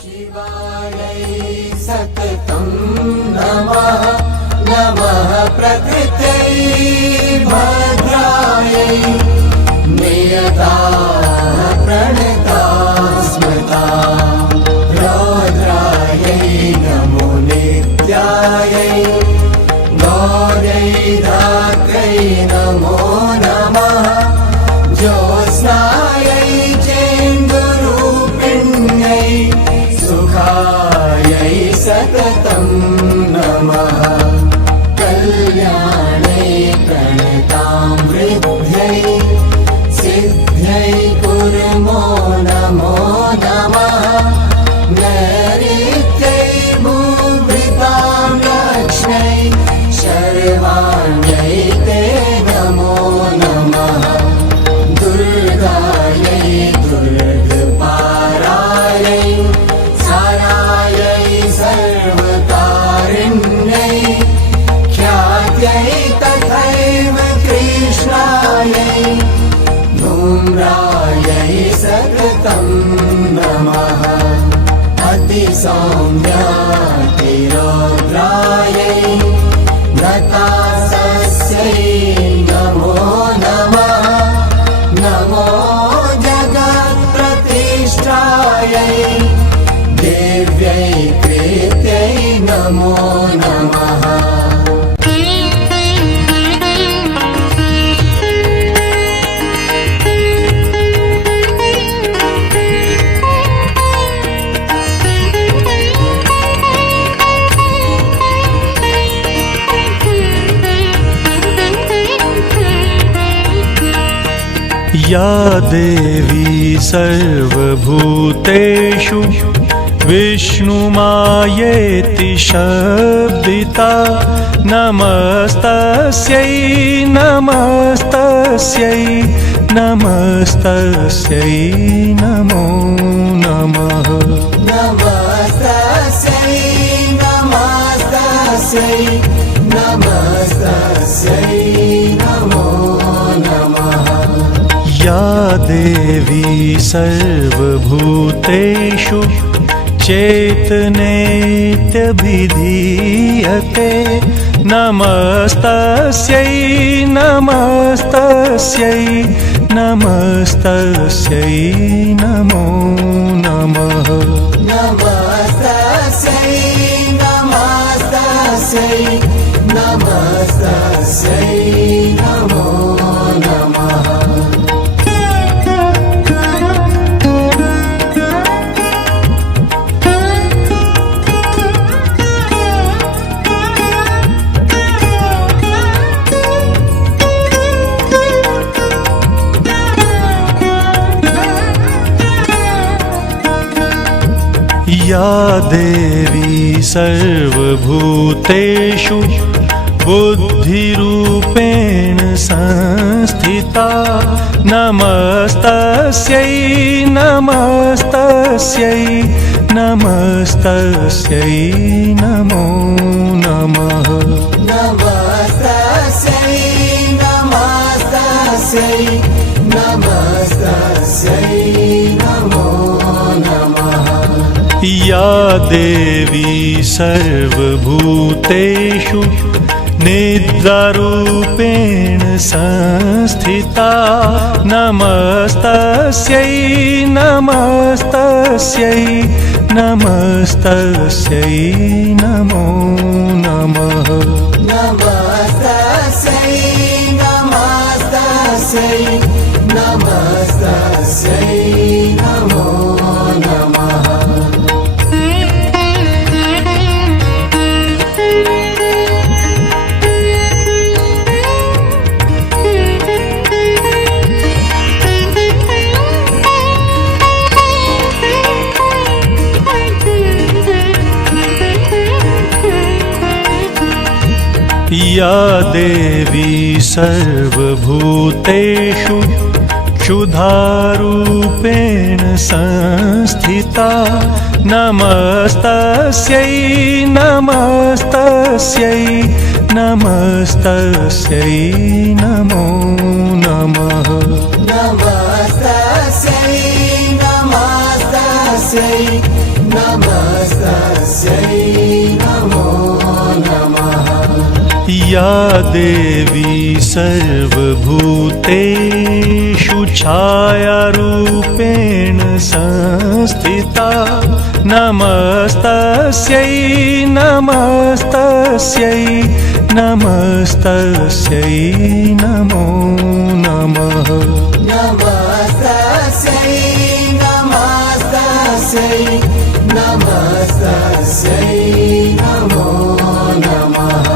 शिवायै सततं नमः नमः प्रकृत्यै भद्रायै नियताः प्रणताः स्मृता रौद्रायै नमो नित्यायै गौर्यै धात्र्यै नमो नमः ज्योत्स्नायै चेन्दुरूपिण्यै सुखायै सततं नमः कल्याणै प्रणतामृद्ध्यै सिद्ध्यै कुर्मो नमो नमः नैऋत्यै भूभृतां लक्ष्म्यै शर्वाण्यै ते नमो नमः दुर्गायै दुर्गपारायै सारायै सर्वकारिण्यै ख्यात्यै तथैव कृष्णायै धूम्रायै सततं नमः अतिसौम्यातिरौद्रायै व्रतासस्यै नमो नमः नमो जगत्प्रतिष्ठायै देव्यै कृत्यै नमो नमः या देवी सर्वभूतेषु विष्णुमायेति शब्दिता नमस्तस्यै नमस्तस्यै नमस्तस्यै नमो नमः नमस्तस्यै नमस्तस्यै नमस्तस्यै नमो नमः या देवी सर्वभूतेषु चेतनेत्यभिधीयते नमस्तस्यै नमस्तस्यै नमस्तस्यै नमो नमः नमस्तस्यै नमस्तस्यै नमस्तस्यै नमो नमः या देवी सर्वभूतेषु बुद्धिरूपेण संस्थिता नमस्तस्यै नमस्तस्यै नमस्तस्यै नमो नमः नमस्तस्यै नमस्तस्यै नमस्तस्यै नमो नमः या देवी सर्वभूतेषु निद्रारूपेण संस्थिता नमस्तस्यै नमस्तस्यै नमस्तस्यै नमो नमः नमस्तस्यै नमस्तस्यै नमस्तस्यै नमो नमः या देवी सर्वभूतेषु क्षुधारूपेण संस्थिता नमस्तस्यै नमस्तस्यै नमस्तस्यै नमो नमः नमस्तस्यै नमस्तस्यै नमस्तस्यै नमो नमः या देवी सर्वभूतेषु छायारूपेण संस्थिता नमस्तस्यै नमस्तस्यै नमस्तस्यै नमो नमः नमस्तस्यै नमस्तस्यै नमस्तस्यै नमो नमः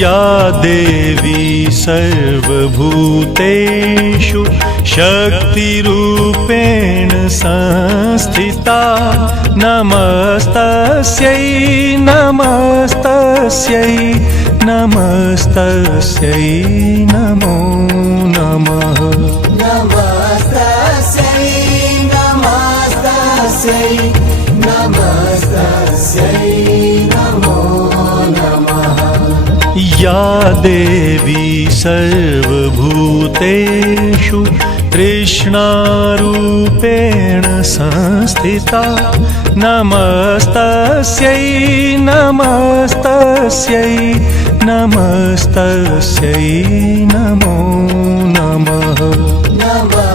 या देवी सर्वभूतेषु शक्तिरूपेण संस्थिता नमस्तस्यै नमस्तस्यै नमस्तस्यै नमो नमः नमस्तस्यै नमस्तस्यै नमस्तस्यै नमो नमः या देवी सर्वभूतेषु तृष्णारूपेण संस्थिता नमस्तस्यै नमस्तस्यै नमस्तस्यै नमो नमः नमः